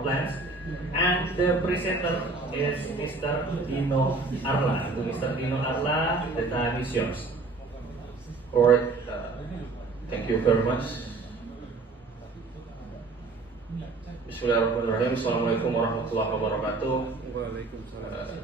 power plants. And the presenter is Mr. Dino Arla. Mr. Dino Arla, the time is yours. Alright, thank you very much. Bismillahirrahmanirrahim. Assalamualaikum warahmatullahi wabarakatuh.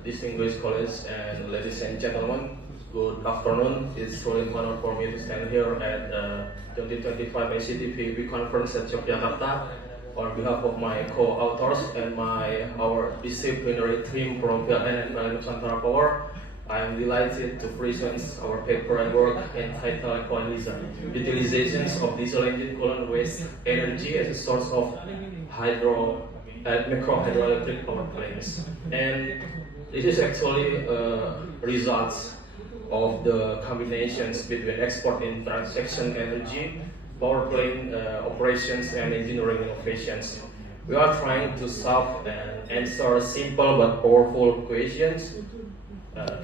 Distinguished colleagues and ladies and gentlemen, good afternoon. It's really an honor for me to stand here at the 2025 ICT-PEP conference at Yogyakarta on behalf of my co-authors and our disciplinary team from PLN and Nusantara Power. I am delighted to present our paper and work entitled Utilizations of Diesel Engine Coolant Waste Energy as a Source of Micro Hydroelectric Power Plants. And this is actually results of the combinations between export and transaction energy, power plant operations, and engineering innovations. We are trying to solve and answer simple but powerful questions.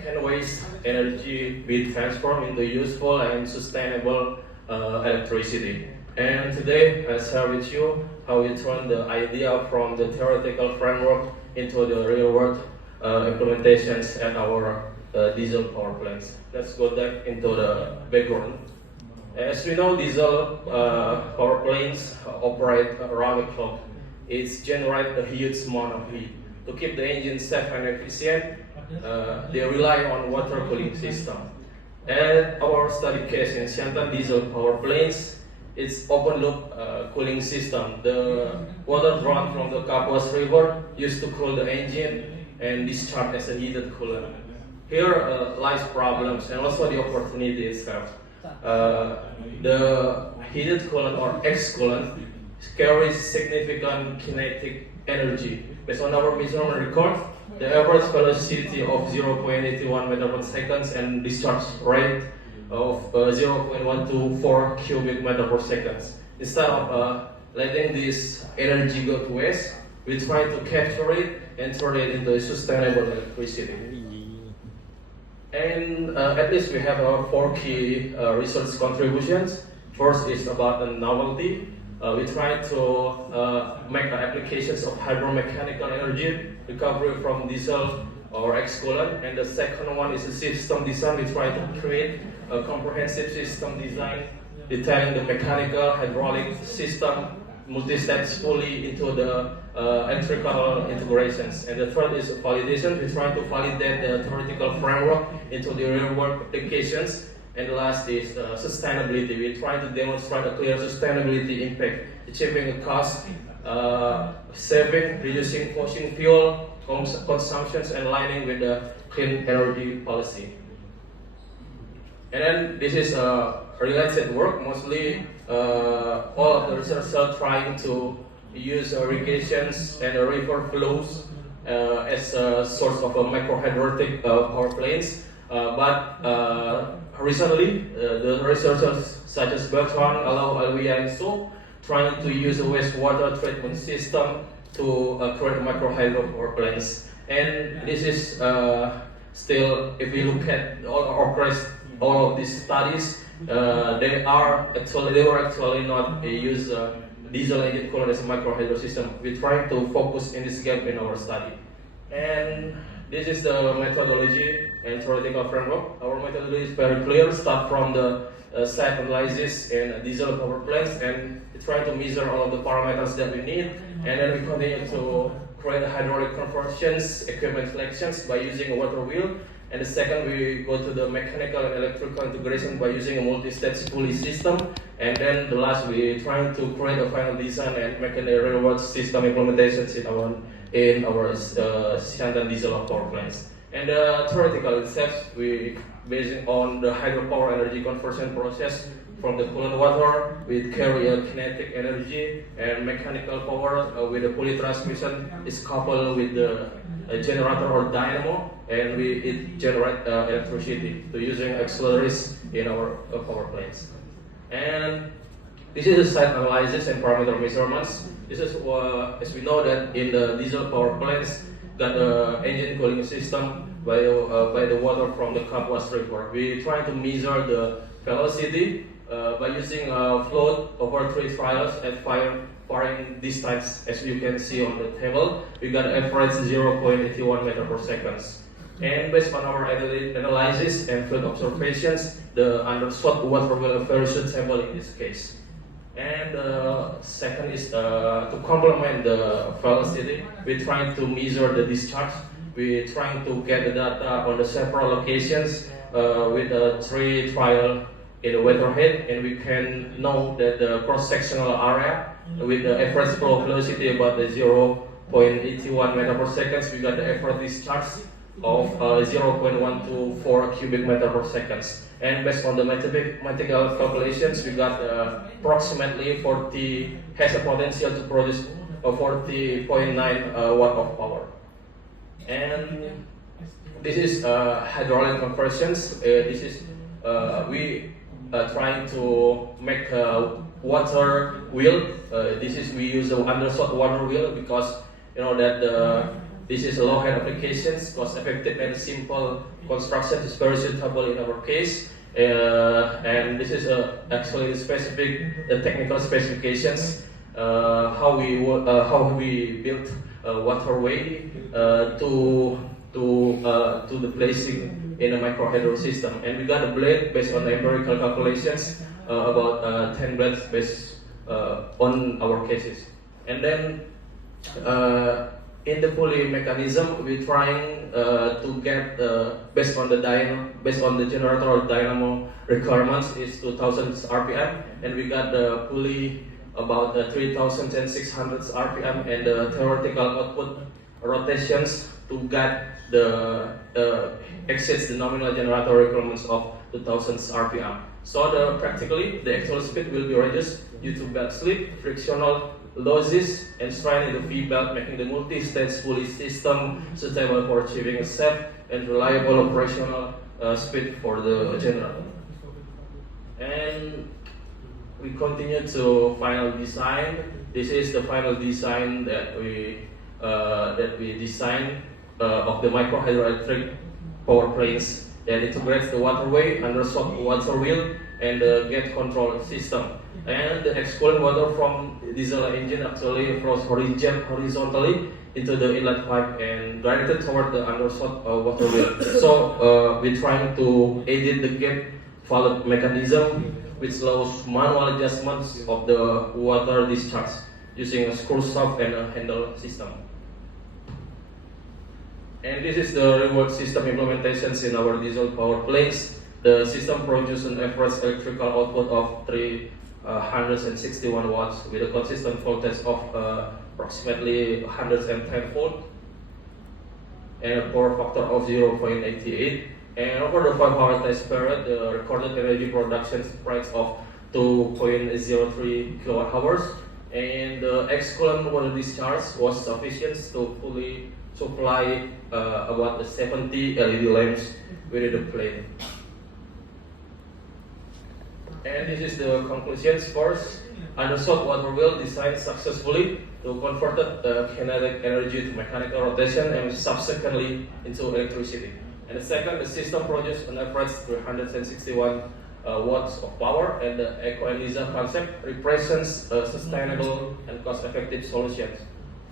Can waste energy be transformed into useful and sustainable electricity? And today, I'll share with you how we turn the idea from the theoretical framework into the real-world implementations at our diesel power plants. Let's go back into the background. As we know, diesel power plants operate around the clock. It generates a huge amount of heat. To keep the engine safe and efficient, they rely on water cooling system. At our study case in Siantan diesel power plants, it's open loop cooling system. The water drawn from the Kapuas River used to cool the engine and discharge as a heated coolant. Here lies problems and also the opportunity itself. The heated coolant or X-coolant carries significant kinetic energy. Based on our measurement record, the average velocity of 0.81 meter per second and discharge rate of 0.124 cubic meter per second. Instead of letting this energy go to waste, we try to capture it and turn it into sustainable electricity. And at least we have our 4 key research contributions. First is about the novelty. We try to make applications of hydromechanical energy recovery from diesel or X-coolant. And the second one is the system design. We try to create a comprehensive system design detailing the mechanical, hydraulic system, multi-steps fully into the electrical integrations. And the third is validation. We try to validate the theoretical framework into the real-world applications. And the last is sustainability. We try to demonstrate a clear sustainability impact, achieving a cost saving, reducing fossil fuel consumptions, and aligning with the clean energy policy. And then this is related work. Mostly all of the researchers are trying to use irrigations and river flows as a source of a microhydroelectric power plants. But recently, the researchers such as Bertrand, Alau, Alvia, and so trying to use a wastewater treatment system to create microhydro power plants. And this is still, if we look at all of these studies, they were actually not use diesel engine coolant as a microhydro system. We try to focus in this gap in our study. And this is the methodology and theoretical framework. Our methodology is very clear. Start from the site analysis in diesel power plants, and we try to measure all of the parameters that we need, and then we continue to create hydraulic conversions, equipment selections by using a water wheel. And the second, we go to the mechanical and electrical integration by using a multi-stage pulley system. And then the last, we trying to create a final design and make a real-world system implementations in our Siantan diesel power plants. And the theoretical steps, we based on the hydropower energy conversion process from the coolant water, we carry a kinetic energy, and mechanical power with the pulley transmission is coupled with the generator or dynamo, and it generates electricity to using auxiliaries in our power plants. And this is the site analysis and parameter measurements. This is as we know that in the diesel power plants, got the engine cooling system by the water from the Kapuas River. We try to measure the velocity by using a float over 3 trials at 5 varying distance, as you can see on the table. We got average 0.81 meter per second. And based on our analysis and field observations, the undershot water will be very suitable in this case. And second is to complement the velocity, we're trying to measure the discharge. We're trying to get the data on the several locations with a 3 trial in the weatherhead, and we can know that the cross-sectional area with the average flow velocity about the 0.81 meter per second, we got the average discharge of 0.124 cubic meter per second. And based on the mathematical calculations, we got approximately has a potential to produce 40.9 watt of power. And this is hydraulic conversions. This is we trying to make a water wheel. We use an undershot water wheel because you know that this is a low head applications, cost effective and simple construction is very suitable in our case. And this is actually specific the technical specifications how we built a waterway to the placing in a microhydro system. And we got a blade based on empirical calculations about 10 blades based on our cases. And then in the pulley mechanism, we're trying to get based on the generator dynamo requirements is 2000 RPM, and we got the pulley about 3600 RPM, and the theoretical output rotations to get the exceeds the nominal generator requirements of 2000 RPM. So practically the actual speed will be reduced due to belt slip, frictional losses, and strain in the V-belt, making the multi-stage pulley system suitable for achieving a safe and reliable operational speed for the generator. And we continue to final design. This is the final design that we designed of the microhydroelectric power planes that integrates the waterway, undershot water wheel, and the gate control system. And the excoolant water from diesel engine actually flows horizontally into the inlet pipe and directed toward the undershot water wheel. So we're trying to edit the gate valve mechanism, which allows manual adjustments of the water discharge using a screw shaft and a handle system. And this is the reward system implementations in our diesel power planes. The system produces an average electrical output of 361 watts with a consistent voltage of approximately 110 volt and a power factor of 0.88. And over the 5-hour test period, the recorded energy production price of 2.03 kilowatt hours, and the excoolant water discharge was sufficient to fully supply about the 70 LED lamps within the plane. And this is the conclusions. First, undershot water wheel designed successfully to convert the kinetic energy to mechanical rotation and subsequently into electricity. And the second, the system produces an average 361 watts of power, and the eco-ELISA concept represents a sustainable and cost-effective solutions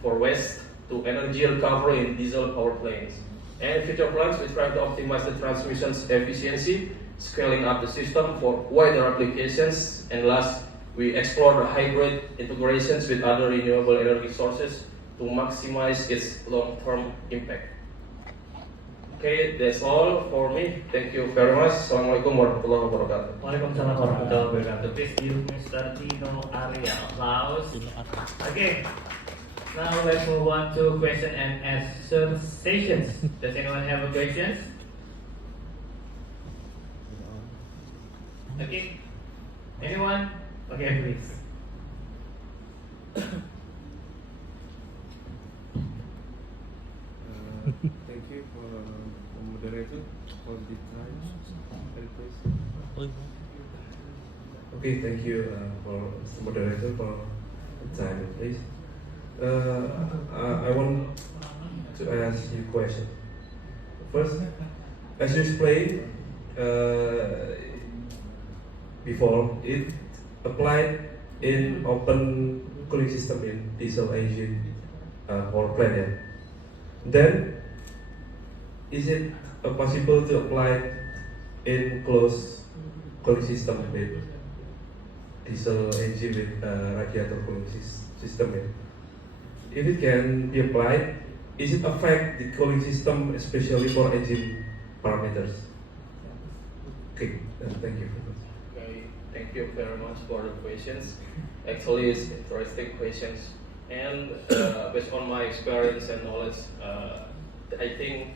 for waste to energy recovery in diesel power planes. And future plans, we try to optimize the transmission's efficiency, scaling up the system for wider applications, and last, we explore the hybrid integrations with other renewable energy sources to maximize its long-term impact. Okay, that's all for me. Thank you very much. Assalamualaikum warahmatullahi wabarakatuh. Waalaikumsalam warahmatullahi wabarakatuh. Please give Mr. Dino Arya applause. Okay, now let's move on to question and answer sessions. Does anyone have a questions? Okay, anyone? Okay, please. Thank you for the moderator for the time and please. Okay, thank you for the moderator for the time and place. I want to ask you a question. First, as you explained before, it applied in open cooling system in diesel engine power plant. Yeah. Then, is it possible to apply in closed cooling system with diesel engine with radiator cooling system? Yeah? If it can be applied, is it affect the cooling system, especially for engine parameters? Okay, thank you. Okay, thank you very much for the questions. Actually, it's interesting questions, and based on my experience and knowledge, I think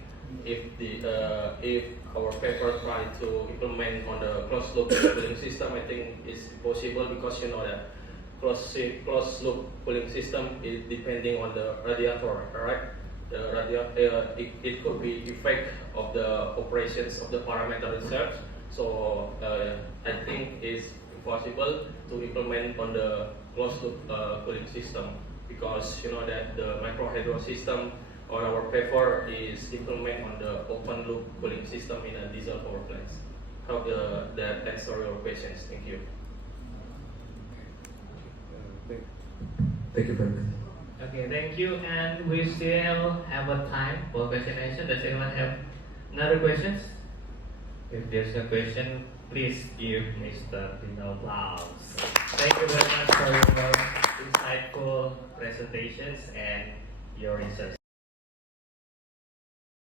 if our paper try to implement on the closed loop cooling system, I think it's possible because you know that closed loop cooling system is depending on the radiator, right? The radiator it could be effect of the operations of the parameter itself. So I think it's possible to implement on the closed loop cooling system because you know that the micro hydro system on our paper is implement on the open loop cooling system in a diesel power plants. Hope that answer your questions. Thank you. Thank you very much. Okay, thank you. And we still have a time for question and answer. Does anyone have another questions? If there's a question, please give Mr. Tino applause. Thank you very much for your insightful presentations and your research.